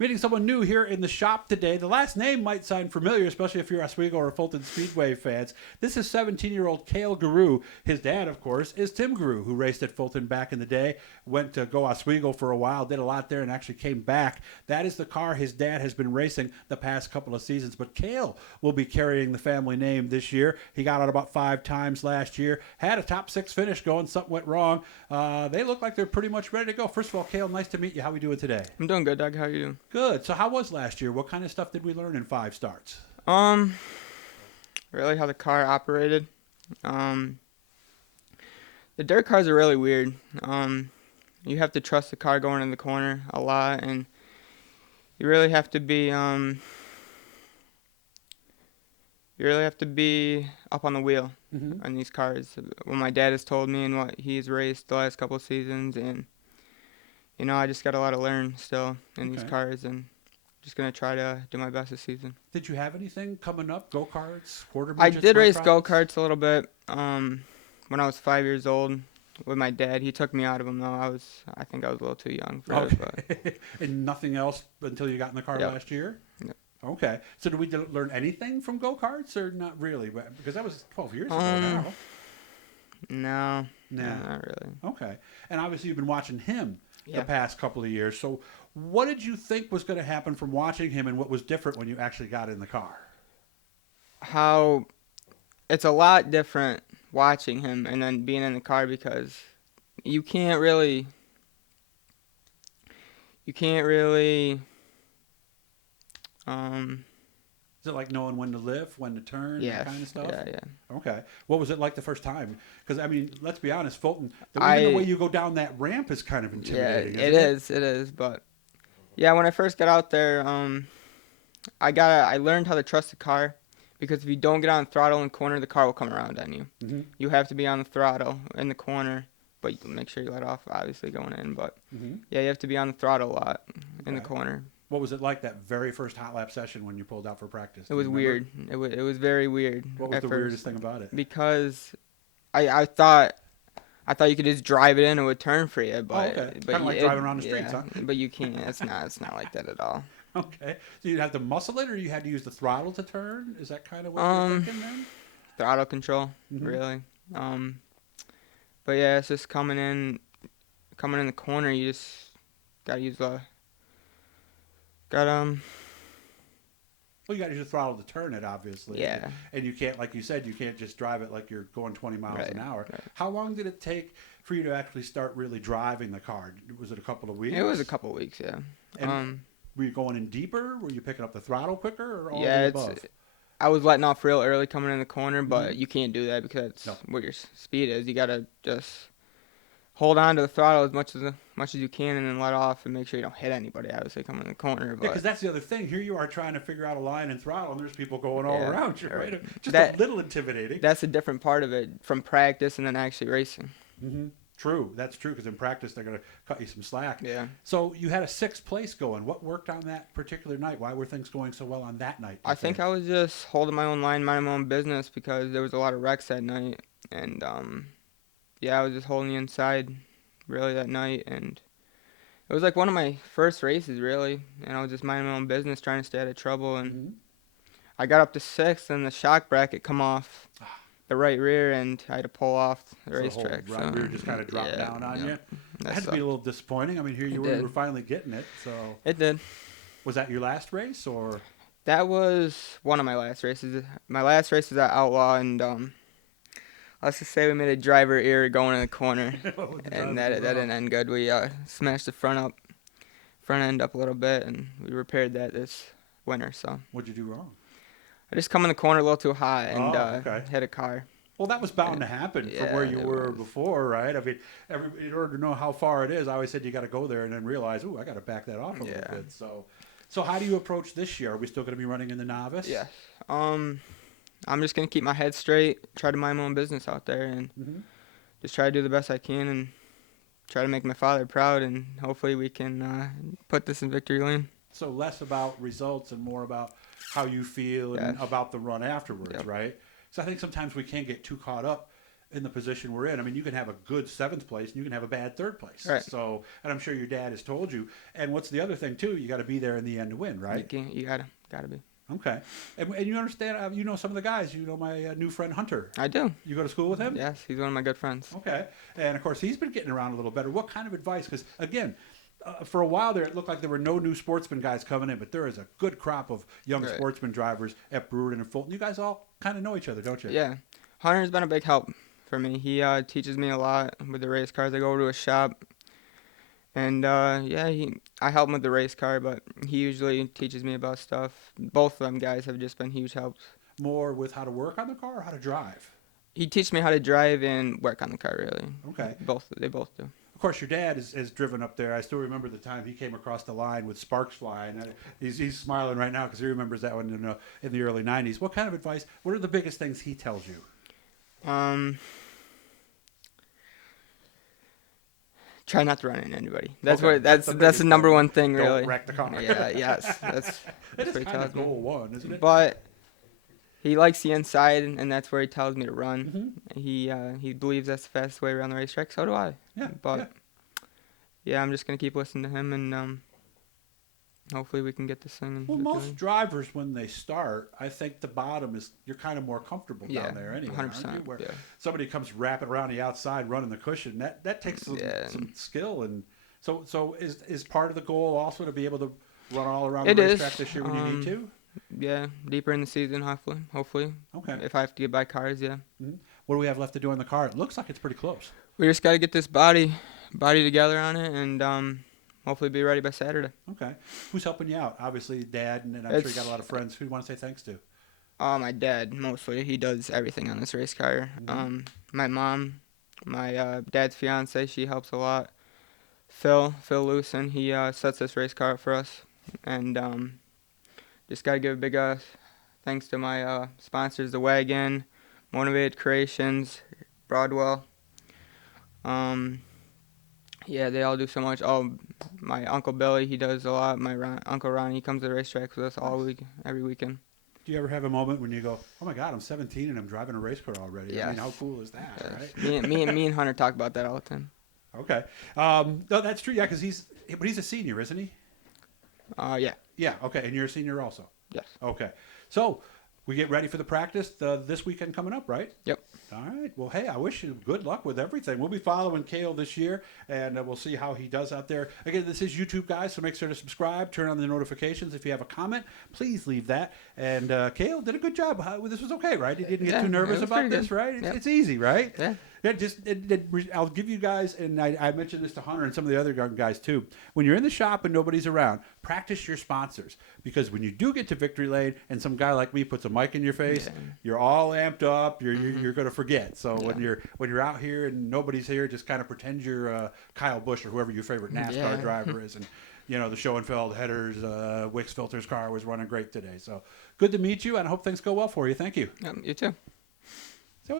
Meeting someone new here in the shop today. The last name might sound familiar, especially if you're Oswego or Fulton Speedway fans. This is 17-year-old Cale Gareau. His dad, of course, is Tim Gareau, who raced at Fulton back in the day. Went to go Oswego for a while, did a lot there, and actually came back. That is the car his dad has been racing the past couple of seasons. But Cale will be carrying the family name this year. He got out about 5 times last year. Had a top 6 finish going. Something went wrong. They look like they're pretty much ready to go. First of all, Cale, nice to meet you. How are we doing today? I'm doing good, Doug. How are you doing? Good. So how was last year? What kind of stuff did we learn in 5 starts? Really how the car operated. The dirt cars are really weird. You have to trust the car going in the corner a lot, and you really have to be up on the wheel on these cars. What my dad has told me and what he's raced the last couple of seasons, and I just got a lot to learn still in these cars, and just going to try to do my best this season. Did you have anything coming up? Go-karts? Quarter I midgets, did race microns? go-karts a little bit when I was 5 years old with my dad. He took me out of them, though. I think I was a little too young for it. But. And nothing else until you got in the car last year? Yep. Okay. So did we learn anything from go-karts or not really? Because that was 12 years ago now. No, not really. Okay. And obviously you've been watching him the Yeah. past couple of years. So what did you think was going to happen from watching him, and what was different when you actually got in the car? How it's a lot different watching him and then being in the car, because you can't really Is it like knowing when to lift, when to turn, that kind of stuff? Yeah. Okay. What was it like the first time? Because, I mean, let's be honest, Fulton, even the way you go down that ramp is kind of intimidating, Yeah, it is. But, yeah, when I first got out there, I learned how to trust the car, because if you don't get on the throttle in the corner, the car will come around on you. Mm-hmm. You have to be on the throttle in the corner, but you can make sure you let off, obviously, going in. But, yeah, you have to be on the throttle a lot in the corner. What was it like that very first hot lap session when you pulled out for practice? It was weird. It was very weird. What was the weirdest thing about it? Because I thought you could just drive it in and it would turn for you, but kind of like driving around the streets, huh? But you can't. It's not like that at all. Okay, so you'd have to muscle it, or you had to use the throttle to turn? Is that kind of what you're thinking then? Throttle control, really. But yeah, it's just coming in the corner. You just gotta use Well, you got to use the throttle to turn it, obviously. Yeah. And you can't, like you said, you can't just drive it like you're going 20 miles an hour. Right. How long did it take for you to actually start really driving the car? Was it a couple of weeks? It was a couple of weeks, yeah. And were you going in deeper? Were you picking up the throttle quicker, or all yeah, of the above? I was letting off real early coming in the corner, but you can't do that because that's what your speed is. You gotta just hold on to the throttle as much as you can, and then let off and make sure you don't hit anybody, obviously, coming in the corner. But because that's the other thing. Here you are trying to figure out a line and throttle, and there's people going all around you, right? Just a little intimidating. That's a different part of it from practice and then actually racing. Mm-hmm. True. That's true, because in practice they're going to cut you some slack. Yeah. So you had a 6th place going. What worked on that particular night? Why were things going so well on that night? I think I was just holding my own line, minding my own business, because there was a lot of wrecks that night. And, I was just holding the inside really that night, and it was like one of my first races, really, and I was just minding my own business, trying to stay out of trouble, and I got up to 6th, and the shock bracket come off the right rear, and I had to pull off the racetrack. The whole rear just kind of dropped down on you. That had to be a little disappointing. I mean, here you were finally getting it. So it did. Was that your last race, or? That was one of my last races. My last race was at Outlaw, and let's just say we made a driver error going in the corner, and that didn't end good. We smashed the front end up a little bit, and we repaired that this winter. So what'd you do wrong? I just come in the corner a little too high and hit a car. Well, that was bound to happen from where you were before, right? I mean, in order to know how far it is, I always said you got to go there and then realize, I got to back that off a little bit. So how do you approach this year? Are we still going to be running in the novice? Yeah. I'm just going to keep my head straight, try to mind my own business out there, and just try to do the best I can and try to make my father proud, and hopefully we can put this in victory lane. So less about results and more about how you feel and about the run afterwards, right? So I think sometimes we can get too caught up in the position we're in. I mean, you can have a good 7th place and you can have a bad 3rd place. Right. So, and I'm sure your dad has told you. And what's the other thing too? You got to be there in the end to win, right? You gotta be. Okay. And you understand, you know some of the guys. You know my new friend Hunter. I do. You go to school with him? Yes, he's one of my good friends. Okay. And, of course, he's been getting around a little better. What kind of advice? Because, again, for a while there, it looked like there were no new sportsman guys coming in, but there is a good crop of young Right. sportsman drivers at Brewerton and Fulton. You guys all kind of know each other, don't you? Yeah. Hunter's been a big help for me. He teaches me a lot with the race cars. I go to his shop. And, I help him with the race car, but he usually teaches me about stuff. Both of them guys have just been huge helps. More with how to work on the car or how to drive? He teaches me how to drive and work on the car, really. Okay. They both do. Of course, your dad has driven up there. I still remember the time he came across the line with sparks flying. He's smiling right now because he remembers that one in the early 90s. What kind of advice, what are the biggest things he tells you? Try not to run into anybody. Okay, That's the number one thing, really. Don't wreck the car. Yeah, yes. That's That is what he kind of tells me. goal one, isn't it? But he likes the inside, and that's where he tells me to run. Mhm. He believes that's the fastest way around the racetrack. So do I. Yeah. But yeah, I'm just gonna keep listening to him, and hopefully we can get this thing. Well, most drivers, when they start, I think the bottom is you're kind of more comfortable down there anyway. 100%. Aren't you? Where Yeah. somebody comes wrapping around the outside, running the cushion, that takes some skill. And so is part of the goal also to be able to run all around the It racetrack is. this year when you need to? Yeah, deeper in the season, hopefully. Okay. If I have to get by cars, yeah. What do we have left to do on the car? It looks like it's pretty close. We just got to get this body together on it, and hopefully be ready by Saturday. Okay. Who's helping you out? Obviously, Dad, and I'm sure you got a lot of friends. Who do you want to say thanks to? My dad, mostly. He does everything on this race car. My mom, my dad's fiance, she helps a lot. Phil Lewson, he sets this race car up for us. And just got to give a big thanks to my sponsors, The Wagon, Motivated Creations, Broadwell. Yeah, they all do so much. Oh, my Uncle Billy, he does a lot. My Uncle Ron, he comes to the racetracks with us every weekend. Do you ever have a moment when you go, "Oh my God, I'm 17 and I'm driving a race car already"? Yes. I mean, how cool is that, right? Me and Hunter talk about that all the time. Okay. No, that's true. Yeah, because he's a senior, isn't he? Yeah. Yeah. Okay, and you're a senior also. Yes. Okay. So we get ready for the practice this weekend coming up, right? Yep. All right. Well, hey, I wish you good luck with everything. We'll be following Cale this year, and we'll see how he does out there. Again, this is YouTube, guys, so make sure to subscribe, turn on the notifications. If you have a comment, please leave that. And Cale did a good job. This was okay, right? He didn't get too nervous about this, right? Yep. It's easy, right? Yeah. Yeah, I'll give you guys, and I mentioned this to Hunter and some of the other guys too. When you're in the shop and nobody's around, practice your sponsors, because when you do get to victory lane and some guy like me puts a mic in your face, you're all amped up. You're going to forget. So when you're out here and nobody's here, just kind of pretend you're Kyle Busch or whoever your favorite NASCAR driver is, and the Schoenfeld headers, Wix Filters car was running great today. So good to meet you, and I hope things go well for you. Thank you. You too.